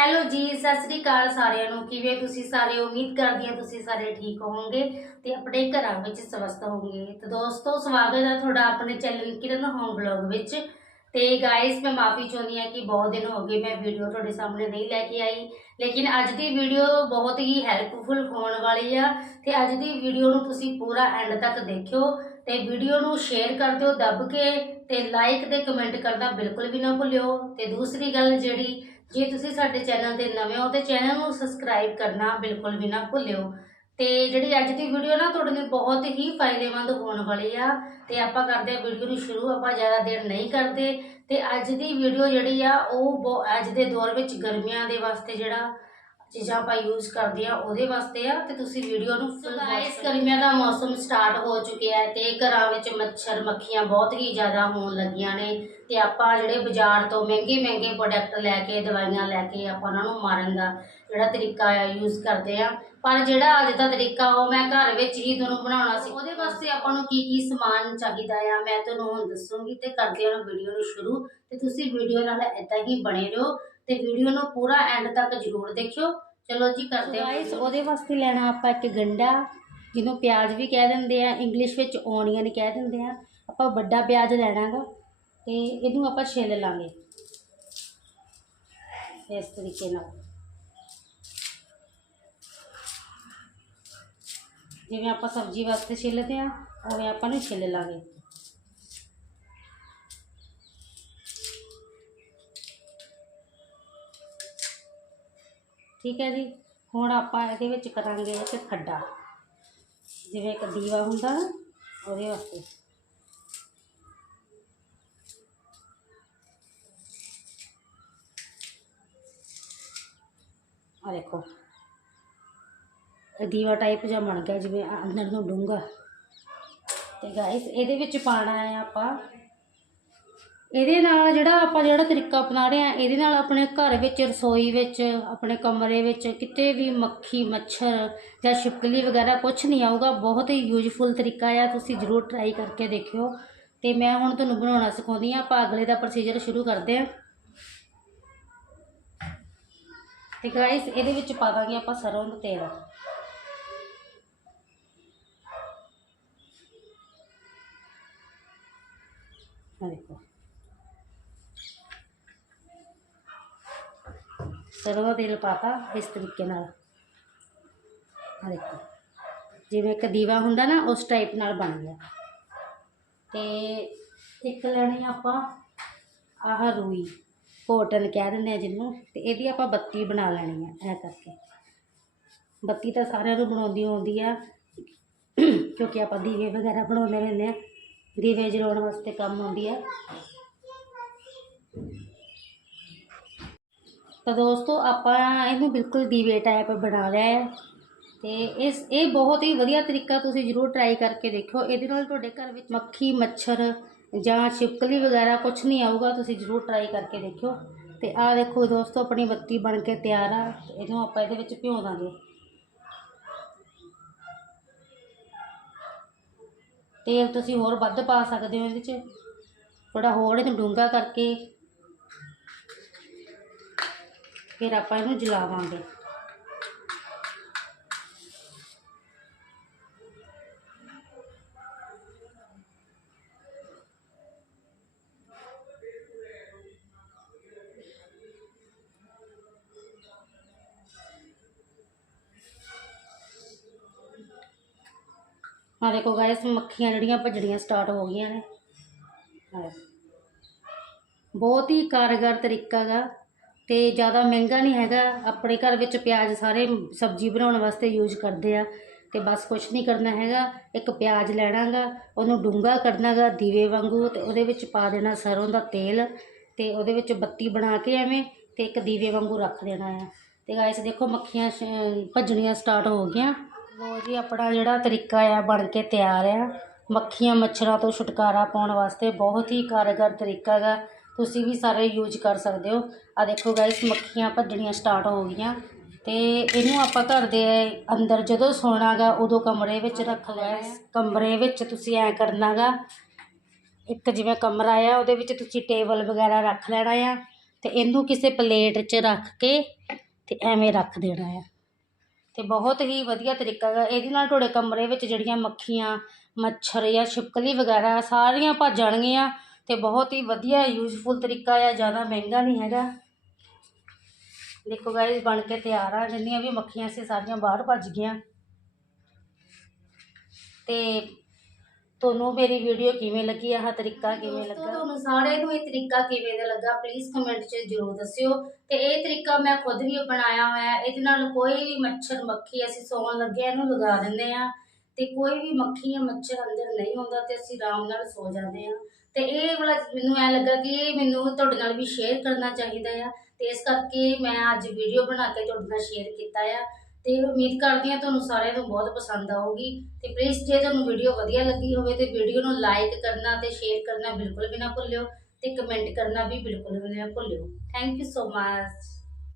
Hello ਜੀ, ਸਤਿ ਸ੍ਰੀ ਅਕਾਲ ਸਾਰਿਆਂ ਨੂੰ। ਕਿਵੇਂ ਤੁਸੀਂ ਸਾਰੇ? ਉਮੀਦ ਕਰਦੀ ਹਾਂ ਤੁਸੀਂ ਸਾਰੇ ਠੀਕ ਹੋਵੋਗੇ ਤੇ ਆਪਣੇ ਘਰਾਂ ਵਿੱਚ ਸਵਸਥ ਹੋਵੋਗੇ। ਤੇ ਦੋਸਤੋ, ਸਵਾਗਤ ਹੈ ਤੁਹਾਡਾ ਆਪਣੇ ਚੈਨਲ ਕਿਰਨ ਹੋਮ ਵਲੌਗ ਵਿੱਚ। ਤੇ ਗਾਇਸ ਮੈਂ ਮਾਫੀ ਚਾਹੁੰਦੀ ਹਾਂ ਕਿ ਬਹੁਤ ਦਿਨ ਹੋ ਗਏ ਮੈਂ ਵੀਡੀਓ ਤੁਹਾਡੇ ਸਾਹਮਣੇ ਨਹੀਂ ਲੈ ਕੇ ਆਈ। ਲੇਕਿਨ ਅੱਜ ਦੀ ਵੀਡੀਓ ਬਹੁਤ ਹੀ ਹੈਲਪਫੁਲ ਹੋਣ ਵਾਲੀ ਆ। ਤੇ ਅੱਜ ਦੀ ਵੀਡੀਓ ਨੂੰ ਤੁਸੀਂ ਪੂਰਾ ਐਂਡ ਤੱਕ ਦੇਖਿਓ। ਤੇ ਵੀਡੀਓ ਨੂੰ ਸ਼ੇਅਰ ਕਰ ਦਿਓ, ਦੱਬ ਕੇ ਤੇ ਲਾਈਕ ਤੇ ਕਮੈਂਟ ਕਰਨਾ ਬਿਲਕੁਲ ਵੀ ਨਾ ਭੁੱਲਿਓ। ਤੇ ਦੂਸਰੀ ਗੱਲ ਜਿਹੜੀ ਜੇ ਤੁਸੀਂ ਸਾਡੇ ਚੈਨਲ ਤੇ ਨਵੇਂ ਹੋ ਤੇ ਚੈਨਲ ਨੂੰ ਸਬਸਕ੍ਰਾਈਬ ਕਰਨਾ ਬਿਲਕੁਲ ਵੀ ਨਾ ਭੁੱਲਿਓ। ਤੇ ਜਿਹੜੀ ਅੱਜ ਦੀ ਵੀਡੀਓ ਨਾ ਤੁਹਾਡੇ ਲਈ ਬਹੁਤ ਹੀ ਫਾਇਦੇਮੰਦ ਹੋਣ ਵਾਲੀ ਆ। ਤੇ ਆਪਾਂ ਕਰਦੇ ਆ ਵੀਡੀਓ ਨੂੰ ਸ਼ੁਰੂ, ਆਪਾਂ ਜ਼ਿਆਦਾ ਦੇਰ ਨਹੀਂ ਕਰਦੇ। ਤੇ ਅੱਜ ਦੀ ਵੀਡੀਓ ਜਿਹੜੀ ਆ, ਉਹ ਬਹੁ- ਅੱਜ ਦੇ ਦੌਰ ਵਿੱਚ ਗਰਮੀਆਂ ਦੇ ਵਾਸਤੇ ਜਿਹੜਾ ਚੀਜ਼ਾਂ ਆਪਾਂ ਯੂਜ਼ ਕਰਦੇ ਆ ਉਹਦੇ ਵਾਸਤੇ ਆ ਤੇ ਤੁਸੀਂ ਵੀਡੀਓ ਨੂੰ ਫੁੱਲ ਗਾਇਸ ਗਰਮੀਆਂ ਦਾ ਮੌਸਮ ਸਟਾਰਟ ਹੋ ਚੁੱਕਿਆ ਹੈ ਤੇ ਘਰਾਂ ਵਿੱਚ ਮੱਛਰ ਮੱਖੀਆਂ ਬਹੁਤ ਹੀ ਜ਼ਿਆਦਾ ਹੋਣ ਲੱਗੀਆਂ ਨੇ ਤੇ ਆਪਾਂ ਜਿਹੜੇ ਬਾਜ਼ਾਰ ਤੋਂ ਮਹਿੰਗੇ ਮਹਿੰਗੇ ਪ੍ਰੋਡਕਟ ਲੈ ਕੇ ਦਵਾਈਆਂ ਲੈ ਕੇ ਆਪਾਂ ਉਹਨਾਂ ਨੂੰ ਮਾਰਨ ਦਾ ਜਿਹੜਾ ਤਰੀਕਾ ਆ ਯੂਜ਼ ਕਰਦੇ ਆ ਪਰ ਜਿਹੜਾ ਅੱਜ ਦਾ ਤਰੀਕਾ ਉਹ ਮੈਂ ਘਰ ਵਿੱਚ ਹੀ ਤੁਹਾਨੂੰ ਬਣਾਉਣਾ ਸੀ ਉਹਦੇ ਵਾਸਤੇ ਆਪਾਂ ਨੂੰ ਕੀ ਕੀ ਸਮਾਨ ਚਾਹੀਦਾ ਆ ਮੈਂ ਤੁਹਾਨੂੰ ਹੁਣ ਦੱਸੂਗੀ ਤੇ ਕਰਦੇ ਹਾਂ ਵੀਡੀਓ ਨੂੰ ਸ਼ੁਰੂ। ਤੇ ਤੁਸੀਂ ਵੀਡੀਓ ਨਾਲ ਏਦਾਂ ਹੀ ਬਣੇ ਰਹੋ। ਤੇ ਵੀਡੀਓ ਨੂੰ ਪੂਰਾ ਐਂਡ ਤੱਕ ਜ਼ਰੂਰ ਦੇਖਿਓ। ਚਲੋ ਜੀ ਕਰਦੇ ਹਾਂ ਗਾਇਸ ਉਹਦੇ ਵਾਸਤੇ ਲੈਣਾ ਆਪਾਂ ਇੱਕ ਗੰਡਾ ਜਿਹਨੂੰ ਪਿਆਜ਼ ਵੀ ਕਹਿ ਦਿੰਦੇ ਆ ਇੰਗਲਿਸ਼ ਵਿੱਚ ਓਨੀਅਨ ਕਹਿ ਦਿੰਦੇ ਆ। ਆਪਾਂ ਵੱਡਾ ਪਿਆਜ਼ ਲੈਣਾਗਾ ਤੇ ਇਹਨੂੰ ਆਪਾਂ ਛਿੱਲ ਲਾਂਗੇ। ਇਸ ਤਰੀਕੇ ਨਾਲ। ਜਿਵੇਂ ਆਪਾਂ ਸਬਜ਼ੀ ਵਾਸਤੇ ਛਿੱਲਦੇ ਆ ਉਵੇਂ ਆਪਾਂ ਨੂੰ ਛਿੱਲ ਲਾਂਗੇ। ਠੀਕ ਹੈ ਜੀ? ਹੁਣ ਆਪਾਂ ਇਹਦੇ ਵਿੱਚ ਕਰਾਂਗੇ ਇੱਕ ਖੱਡਾ। ਜਿਵੇਂ ਇੱਕ ਦੀਵਾ ਹੁੰਦਾ ਉਹਦੇ ਵਾਸਤੇ। ਆ ਦੇਖੋ। ਇਹ ਦੀਵਾ ਟਾਈਪ ਜਿਹਾ ਬਣ ਗਿਆ, ਜਿਵੇਂ ਅੰਦਰ ਨੂੰ ਡੂੰਘਾ। ਤੇ ਗਾਇਸ ਇਹਦੇ ਵਿੱਚ ਪਾਣਾ ਹੈ ਆਪਾਂ ਇਹਦੇ ਨਾਲ ਜਿਹੜਾ ਆਪਾਂ ਜਿਹੜਾ ਤਰੀਕਾ ਅਪਣਾ ਰਹੇ ਆ ਇਹਦੇ ਨਾਲ ਆਪਣੇ ਘਰ ਵਿੱਚ, ਰਸੋਈ ਵਿੱਚ, ਆਪਣੇ ਕਮਰੇ ਵਿੱਚ ਕਿਤੇ ਵੀ ਮੱਖੀ, ਮੱਛਰ ਜਾਂ ਛਿਪਕਲੀ ਵਗੈਰਾ ਕੁਝ ਨਹੀਂ ਆਊਗਾ। ਬਹੁਤ ਹੀ ਯੂਜ਼ਫੁਲ ਤਰੀਕਾ ਆ, ਤੁਸੀਂ ਜ਼ਰੂਰ ਟਰਾਈ ਕਰਕੇ ਦੇਖਿਓ। ਤੇ ਮੈਂ ਹੁਣ ਤੁਹਾਨੂੰ ਬਣਾਉਣਾ ਸਿਖਾਉਂਦੀ ਆ ਆਪਾਂ ਅਗਲੇ ਦਾ ਪ੍ਰੋਸੀਜਰ ਸ਼ੁਰੂ ਕਰਦੇ ਆ ਤੇ ਗਾਇਸ ਇਹਦੇ ਵਿੱਚ ਪਾ ਦਾਂਗੇ ਆਪਾਂ ਸਰੋਂ ਦਾ ਤੇਲ। ਆ ਦੇਖੋ। ਸਰੋਂ ਦਾ ਤੇਲ ਪਾਤਾ ਇਸ ਤਰੀਕੇ ਨਾਲ। ਆ ਦੇਖੋ। ਜਿਵੇਂ ਇੱਕ ਦੀਵਾ ਹੁੰਦਾ ਨਾ, ਉਸ ਟਾਈਪ ਨਾਲ ਬਣ ਗਿਆ। ਤੇ ਇੱਕ ਲੈਣੀ ਆਪਾਂ ਆਹ ਰੂਈ ਕੋਟਨ ਕਹਿ ਦਿੰਦੇ ਆ ਜਿਹਨੂੰ, ਤੇ ਇਹਦੀ ਆਪਾਂ ਬੱਤੀ ਬਣਾ ਲੈਣੀ ਆ ਐ ਕਰਕੇ। ਬੱਤੀ ਤਾਂ ਸਾਰਿਆਂ ਨੂੰ ਬਣਾਉਂਦੀ ਆਉਂਦੀ ਆ, ਕਿਉਂਕਿ ਆਪਾਂ ਦੀਵੇ ਵਗੈਰਾ ਬਣਾਉਂਦੇ ਰਹਿੰਦੇ ਆ। ਦੀਵੇ ਜਲਾਉਣ ਵਾਸਤੇ ਕੰਮ ਆਉਂਦੀ ਆ। ਤਾਂ ਦੋਸਤੋ ਆਪਾਂ ਇਹਨੂੰ ਬਿਲਕੁਲ ਦੀਵੇ ਟਾਈਪ ਬਣਾ ਲਿਆ ਹੈ। ਤੇ ਇਸ, ਇਹ ਬਹੁਤ ਹੀ ਵਧੀਆ ਤਰੀਕਾ ਤੁਸੀਂ ਜ਼ਰੂਰ ਟਰਾਈ ਕਰਕੇ ਦੇਖਿਓ। ਇਹਦੇ ਨਾਲ ਤੁਹਾਡੇ ਘਰ ਵਿੱਚ ਮੱਖੀ, ਮੱਛਰ ਜਾਂ ਛਿਪਕਲੀ ਵਗੈਰਾ ਕੁਝ ਨਹੀਂ ਆਊਗਾ, ਤੁਸੀਂ ਜ਼ਰੂਰ ਟਰਾਈ ਕਰਕੇ ਦੇਖਿਓ। ਤੇ ਆਹ ਦੇਖੋ ਦੋਸਤੋ ਆਪਣੀ ਬੱਤੀ ਬਣ ਕੇ ਤਿਆਰ ਆ। ਇਹਨੂੰ ਆਪਾਂ ਇਹਦੇ ਵਿੱਚ ਭਿਉਂ ਦਾਂਗੇ। ਤੇਲ ਤੁਸੀਂ ਹੋਰ ਵੱਧ ਪਾ ਸਕਦੇ ਹੋ ਇਹਦੇ 'ਚ ਥੋੜਾ ਹੋਰ ਇਹਨੂੰ ਡੂੰਘਾ ਕਰਕੇ ਫਿਰ ਆਪਾਂ ਇਹਨੂੰ ਜਲਾਵਾਂਗੇ ਆ ਦੇਖੋ ਗਾਇਸ ਮੱਖੀਆਂ ਜਿਹੜੀਆਂ ਭੱਜਣੀਆਂ ਸਟਾਰਟ ਹੋ ਗਈਆਂ ਨੇ ਆਹ ਦੇਖੋ। ਬਹੁਤ ਹੀ ਕਾਰਗਰ ਤਰੀਕਾ ਗਾ ਤੇ ਜ਼ਿਆਦਾ ਮਹਿੰਗਾ ਨਹੀਂ ਹੈਗਾ। ਆਪਣੇ ਘਰ ਵਿੱਚ ਪਿਆਜ਼ ਸਾਰੇ ਸਬਜ਼ੀ ਬਣਾਉਣ ਵਾਸਤੇ ਯੂਜ਼ ਕਰਦੇ ਆ। ਤੇ ਬਸ ਕੁਝ ਨਹੀਂ ਕਰਨਾ ਹੈਗਾ। ਇੱਕ ਪਿਆਜ਼ ਲੈਣਾਗਾ, ਉਹਨੂੰ ਡੂੰਘਾ ਕਰਨਾਗਾ ਦੀਵੇ ਵਾਂਗੂ ਤੇ ਉਹਦੇ ਵਿੱਚ ਪਾ ਦੇਣਾ ਸਰੋਂ ਦਾ ਤੇਲ ਤੇ ਉਹਦੇ ਵਿੱਚ ਬੱਤੀ ਬਣਾ ਕੇ ਐਵੇਂ ਤੇ ਇੱਕ ਦੀਵੇ ਵਾਂਗੂ ਰੱਖ ਦੇਣਾ ਆ। ਤੇ ਗਾਇਸ ਦੇਖੋ ਮੱਖੀਆਂ ਸ਼- ਭੱਜਣੀਆਂ ਸਟਾਰਟ ਹੋ ਗਈਆਂ। ਲੋ ਜੀ, ਆਪਣਾ ਜਿਹੜਾ ਤਰੀਕਾ ਆ, ਬਣ ਕੇ ਤਿਆਰ ਆ। ਮੱਖੀਆਂ, ਮੱਛਰਾਂ ਤੋਂ ਛੁਟਕਾਰਾ ਪਾਉਣ ਵਾਸਤੇ ਬਹੁਤ ਹੀ ਕਾਰਗਰ ਤਰੀਕਾ ਹੈਗਾ। ਤੁਸੀਂ ਵੀ ਸਾਰੇ ਯੂਜ਼ ਕਰ ਸਕਦੇ ਹੋ। ਆ ਦੇਖੋ ਗਾਇਸ ਮੱਖੀਆਂ ਭੱਜਣੀਆਂ ਸਟਾਰਟ ਹੋ ਗਈਆਂ। ਤੇ ਇਹਨੂੰ ਆਪਾਂ ਘਰ ਦੇ ਅੰਦਰ ਜਦੋਂ ਸੌਣਾਗਾ, ਉਦੋਂ ਕਮਰੇ ਵਿੱਚ ਰੱਖ ਲਿਆ। ਕਮਰੇ ਵਿੱਚ ਤੁਸੀਂ ਐ ਕਰਨਾਗਾ, ਇੱਕ ਜਿਵੇਂ ਕਮਰਾ ਆ, ਉਹਦੇ ਵਿੱਚ ਤੁਸੀਂ ਟੇਬਲ ਵਗੈਰਾ ਰੱਖ ਲੈਣਾ ਆ। ਤੇ ਇਹਨੂੰ ਕਿਸੇ ਪਲੇਟ 'ਚ ਰੱਖ ਕੇ ਤੇ ਐਵੇਂ ਰੱਖ ਦੇਣਾ ਆ। ਤੇ ਬਹੁਤ ਹੀ ਵਧੀਆ ਤਰੀਕਾ ਹੈਗਾ ਇਹਦੇ ਨਾਲ ਤੁਹਾਡੇ ਕਮਰੇ ਵਿੱਚ ਜਿਹੜੀਆਂ ਮੱਖੀਆਂ, ਮੱਛਰ ਜਾਂ ਛਿਪਕਲੀ ਵਗੈਰਾ ਸਾਰੀਆਂ ਭੱਜ ਜਾਣਗੀਆਂ। ਤੇ ਬਹੁਤ ਹੀ ਵਧੀਆ ਯੂਜ਼ਫੁਲ ਤਰੀਕਾ ਆ ਜ਼ਿਆਦਾ ਮਹਿੰਗਾ ਨਹੀਂ ਹੈਗਾ। ਦੇਖੋ ਗਾਇਸ ਬਣ ਕੇ ਤਿਆਰ ਆ ਜਿੰਨੀਆਂ ਵੀ ਮੱਖੀਆਂ ਸੀ ਸਾਰੀਆਂ ਬਾਹਰ ਭੱਜ ਗਈਆਂ। ਤੇ ਤੁਹਾਨੂੰ ਮੇਰੀ ਵੀਡੀਓ ਕਿਵੇਂ ਲੱਗੀ ਆਹ ਤਰੀਕਾ ਕਿਵੇਂ ਲੱਗਾ? ਤੁਹਾਨੂੰ ਸਾਰਿਆਂ ਨੂੰ ਇਹ ਤਰੀਕਾ ਕਿਵੇਂ ਦਾ ਲੱਗਾ ਪਲੀਜ਼ ਕਮੈਂਟ 'ਚ ਜ਼ਰੂਰ ਦੱਸਿਓ। ਤੇ ਇਹ ਤਰੀਕਾ ਮੈਂ ਖੁਦ ਵੀ ਅਪਣਾਇਆ ਹੋਇਆ ਇਹਦੇ ਨਾਲ ਕੋਈ ਵੀ ਮੱਛਰ ਮੱਖੀ ਅਸੀਂ ਸੌਣ ਲੱਗੇ ਇਹਨੂੰ ਲਗਾ ਦਿੰਦੇ ਆ ਤੇ ਕੋਈ ਵੀ ਮੱਖੀ ਜਾਂ ਮੱਛਰ ਅੰਦਰ ਨਹੀਂ ਹੁੰਦਾ ਤੇ ਅਸੀਂ ਆਰਾਮ ਨਾਲ ਸੋ ਜਾਂਦੇ ਆ ਤੇ ਇਹ ਵਾਲਾ ਮੈਨੂੰ ਐ ਲੱਗਾ ਕਿ ਇਹ ਮੈਨੂੰ ਤੁਹਾਡੇ ਨਾਲ ਵੀ ਸ਼ੇਅਰ ਕਰਨਾ ਚਾਹੀਦਾ ਆ ਤੇ ਇਸ ਕਰਕੇ ਮੈਂ ਅੱਜ ਵੀਡੀਓ ਬਣਾ ਕੇ ਤੁਹਾਡੇ ਨਾਲ ਸ਼ੇਅਰ ਕੀਤਾ ਆ। ਤੇ ਉਮੀਦ ਕਰਦੀ ਹਾਂ ਤੁਹਾਨੂੰ ਸਾਰਿਆਂ ਨੂੰ ਬਹੁਤ ਪਸੰਦ ਆਊਗੀ। ਤੇ ਪਲੀਜ਼ ਜੇ ਤੁਹਾਨੂੰ ਵੀਡੀਓ ਵਧੀਆ ਲੱਗੀ ਹੋਵੇ ਤੇ ਵੀਡੀਓ ਨੂੰ ਲਾਈਕ ਕਰਨਾ ਤੇ ਸ਼ੇਅਰ ਕਰਨਾ ਬਿਲਕੁਲ ਵੀ ਨਾ ਭੁੱਲਿਓ ਤੇ ਕਮੈਂਟ ਕਰਨਾ ਵੀ ਬਿਲਕੁਲ ਵੀ ਨਾ ਭੁੱਲਿਓ। Thank you so much